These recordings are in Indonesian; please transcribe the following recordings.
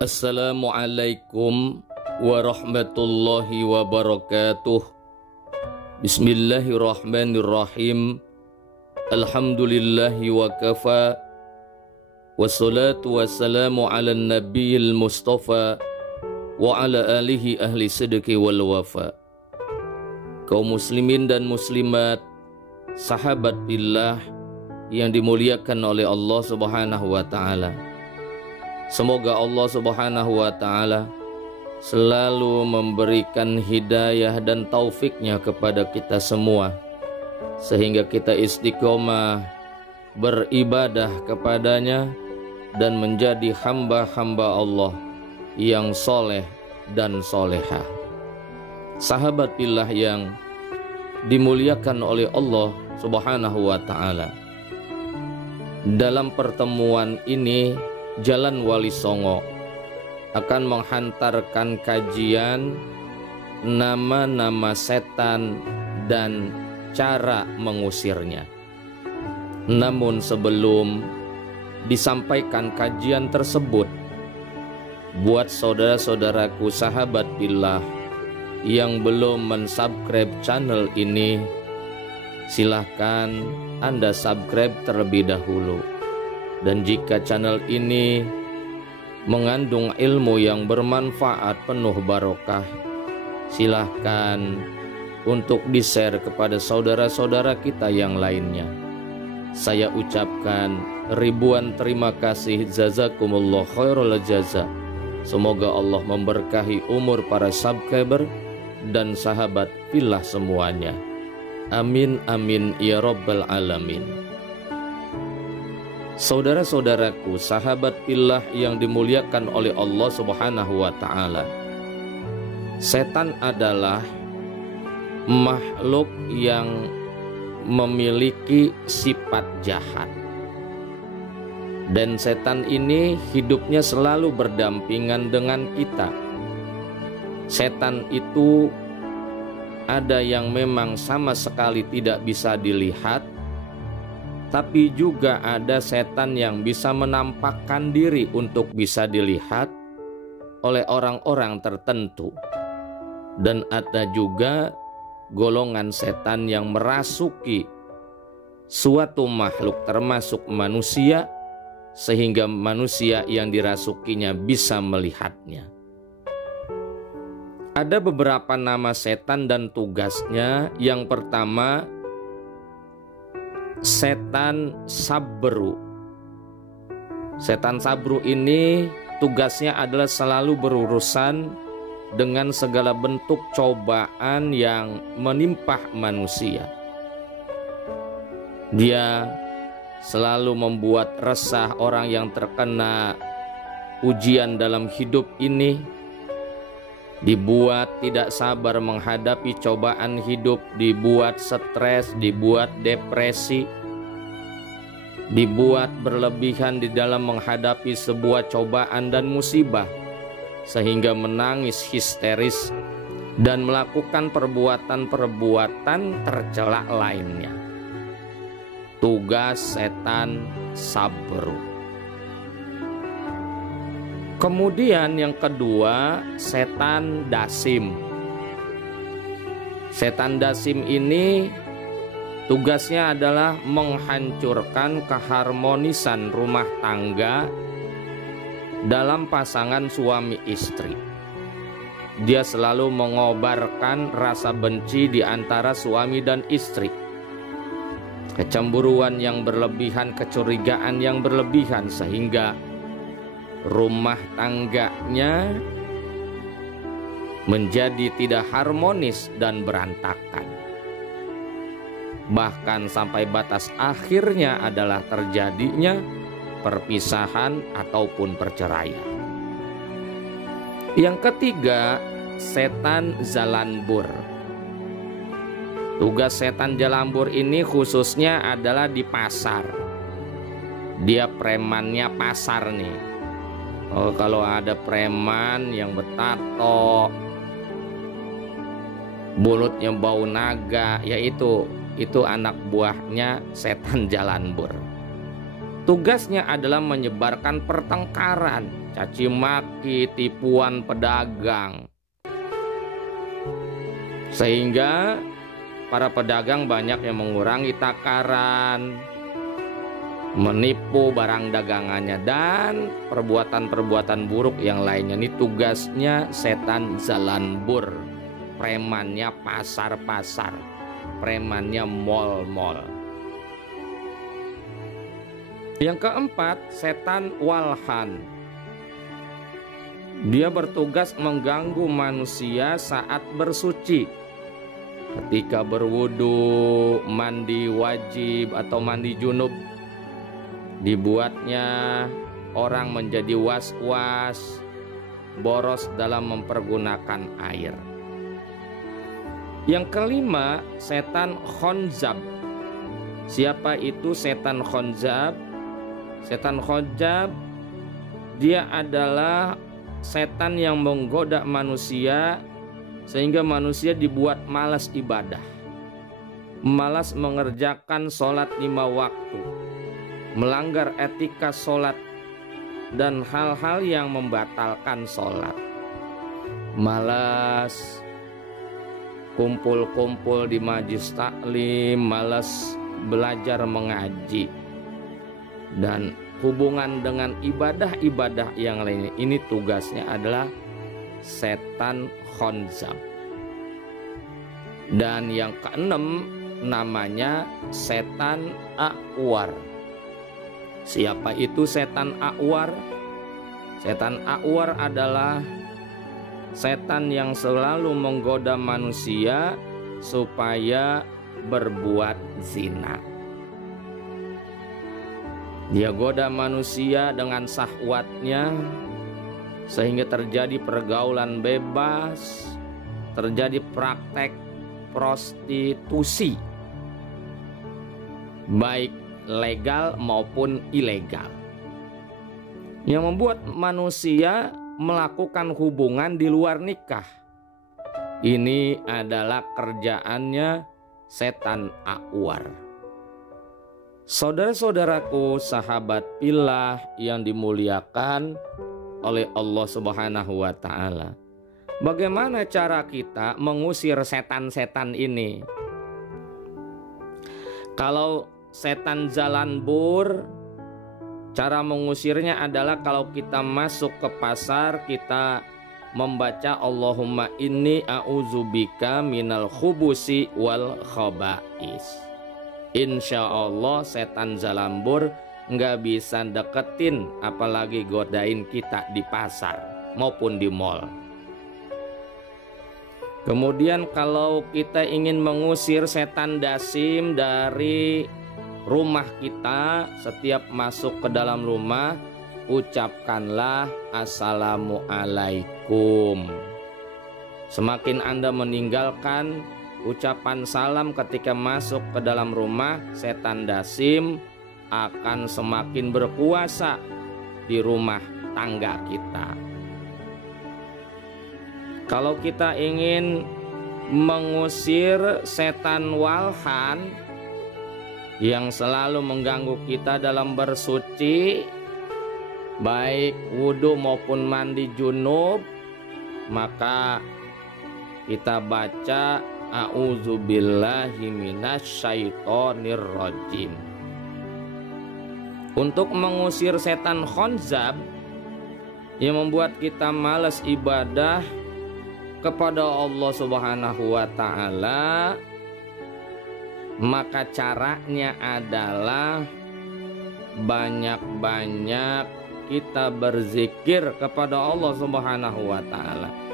Assalamualaikum warahmatullahi wabarakatuh. Bismillahirrahmanirrahim. Alhamdulillahi wa kafa. Wassalatu wassalamu ala nabiyil mustafa wa ala alihi ahli sidqi wal wafa. Kaum muslimin dan muslimat, sahabat billah yang dimuliakan oleh Allah Subhanahu wa ta'ala. Semoga Allah Subhanahu wa ta'ala selalu memberikan hidayah dan taufiknya kepada kita semua, sehingga kita istiqomah beribadah kepadanya dan menjadi hamba-hamba Allah yang soleh dan solehah. Sahabat billah yang dimuliakan oleh Allah Subhanahu wa ta'ala, dalam pertemuan ini Jalan Wali Songo akan menghantarkan kajian nama-nama setan dan cara mengusirnya. Namun sebelum disampaikan kajian tersebut, buat saudara-saudaraku sahabat billah yang belum mensubscribe channel ini, silahkan Anda subscribe terlebih dahulu. Dan jika channel ini mengandung ilmu yang bermanfaat penuh barokah, silahkan untuk di-share kepada saudara-saudara kita yang lainnya. Saya ucapkan ribuan terima kasih, jazakumullah khairul jaza. Semoga Allah memberkahi umur para subscriber dan sahabat fillah semuanya. Amin amin ya rabbal alamin. Saudara-saudaraku, sahabat fillah yang dimuliakan oleh Allah Subhanahu wa ta'ala, setan adalah makhluk yang memiliki sifat jahat. Dan setan ini hidupnya selalu berdampingan dengan kita. Setan itu ada yang memang sama sekali tidak bisa dilihat, tapi juga ada setan yang bisa menampakkan diri untuk bisa dilihat oleh orang-orang tertentu. Dan ada juga golongan setan yang merasuki suatu makhluk termasuk manusia, sehingga manusia yang dirasukinya bisa melihatnya. Ada beberapa nama setan dan tugasnya. Yang pertama, setan sabru. Setan sabru ini tugasnya adalah selalu berurusan dengan segala bentuk cobaan yang menimpa manusia. Dia selalu membuat resah orang yang terkena ujian dalam hidup ini, dibuat tidak sabar menghadapi cobaan hidup, dibuat stres, dibuat depresi, dibuat berlebihan di dalam menghadapi sebuah cobaan dan musibah, sehingga menangis histeris dan melakukan perbuatan-perbuatan tercela lainnya. Tugas setan sabru. Kemudian yang kedua, setan dasim. Setan dasim ini tugasnya adalah menghancurkan keharmonisan rumah tangga dalam pasangan suami istri. Dia selalu mengobarkan rasa benci di antara suami dan istri. Kecemburuan yang berlebihan, kecurigaan yang berlebihan, sehingga rumah tangganya menjadi tidak harmonis dan berantakan. Bahkan sampai batas akhirnya adalah terjadinya perpisahan ataupun perceraian. Yang ketiga, setan zalambur. Tugas setan zalambur ini khususnya adalah di pasar. Dia premannya pasar nih. Oh, kalau ada preman yang bertato, mulutnya bau naga, yaitu itu anak buahnya setan zalambur. Tugasnya adalah menyebarkan pertengkaran, caci maki, tipuan pedagang. Sehingga para pedagang banyak yang mengurangi takaran, menipu barang dagangannya, dan perbuatan-perbuatan buruk yang lainnya. Ini tugasnya setan Zalambur, premannya pasar-pasar, premannya mal-mal. Yang keempat, setan Walhan. Dia bertugas mengganggu manusia saat bersuci. Ketika berwudu, mandi wajib atau mandi junub, dibuatnya orang menjadi was-was, boros dalam mempergunakan air. Yang kelima, setan Khonzab. Siapa itu setan Khonzab? Setan Khonzab, dia adalah setan yang menggoda manusia sehingga manusia dibuat malas ibadah, malas mengerjakan sholat 5 waktu, melanggar etika sholat, dan hal-hal yang membatalkan sholat. Malas kumpul-kumpul di majlis taklim, malas belajar mengaji, dan hubungan dengan ibadah-ibadah yang lainnya. Ini tugasnya adalah setan Khonzab. Dan yang keenam namanya setan A'war. Siapa itu setan A'war? Setan A'war adalah setan yang selalu menggoda manusia supaya berbuat zina. Dia goda manusia dengan syahwatnya sehingga terjadi pergaulan bebas, terjadi praktek prostitusi, baik legal maupun ilegal, yang membuat manusia melakukan hubungan di luar nikah. Ini adalah kerjaannya setan A'war. Saudara-saudaraku, sahabat pillah yang dimuliakan oleh Allah Subhanahu wa Ta'ala, bagaimana cara kita mengusir setan-setan ini? Kalau setan Zalambur, cara mengusirnya adalah kalau kita masuk ke pasar, kita membaca Allahumma inni a'udzubika minal khubusi wal khaba'is. Insya Allah setan Zalambur nggak bisa deketin, apalagi godain kita di pasar maupun di mall. Kemudian kalau kita ingin mengusir setan dasim dari rumah kita, setiap masuk ke dalam rumah ucapkanlah Assalamualaikum. Semakin Anda meninggalkan ucapan salam ketika masuk ke dalam rumah, setan dasim akan semakin berkuasa di rumah tangga kita. Kalau kita ingin mengusir setan walhan yang selalu mengganggu kita dalam bersuci, baik wudhu maupun mandi junub, maka kita baca A'udzubillahi minasyaitonirrajim. Untuk mengusir setan khonzab yang membuat kita malas ibadah kepada Allah Subhanahu wa Ta'ala, maka caranya adalah banyak-banyak kita berzikir kepada Allah Subhanahu wa Ta'ala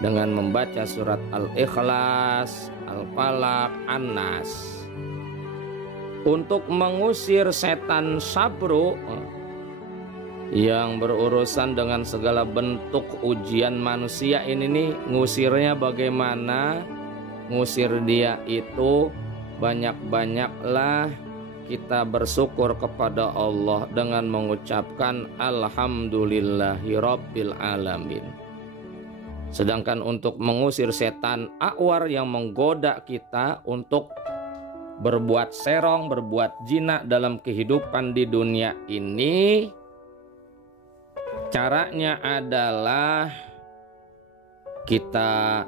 dengan membaca surat Al-Ikhlas, Al-Falaq, An-Nas. Untuk mengusir setan sabru yang berurusan dengan segala bentuk ujian manusia ini nih, ngusirnya bagaimana? Ngusir dia itu banyak-banyaklah kita bersyukur kepada Allah dengan mengucapkan Alhamdulillahirabbil alamin. Sedangkan untuk mengusir setan a'war yang menggoda kita untuk berbuat serong, berbuat jina dalam kehidupan di dunia ini, Caranya adalah kita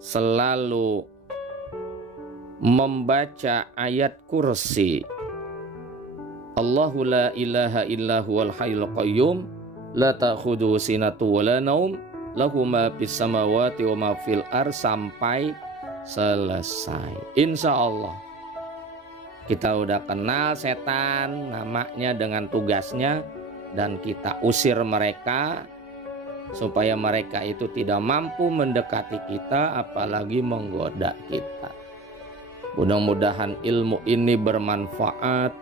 selalu membaca ayat kursi. Allahu la ilaha illa huwal hayyul qayyum la ta'khudhuhu sinatun wa la naum lahu ma fis samawati wa ma fil ardh sampai selesai. Insya Allah kita udah kenal setan namanya dengan tugasnya, dan kita usir mereka supaya mereka itu tidak mampu mendekati kita apalagi menggoda kita. Mudah-mudahan ilmu ini bermanfaat.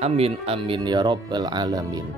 Amin amin ya rabbal alamin.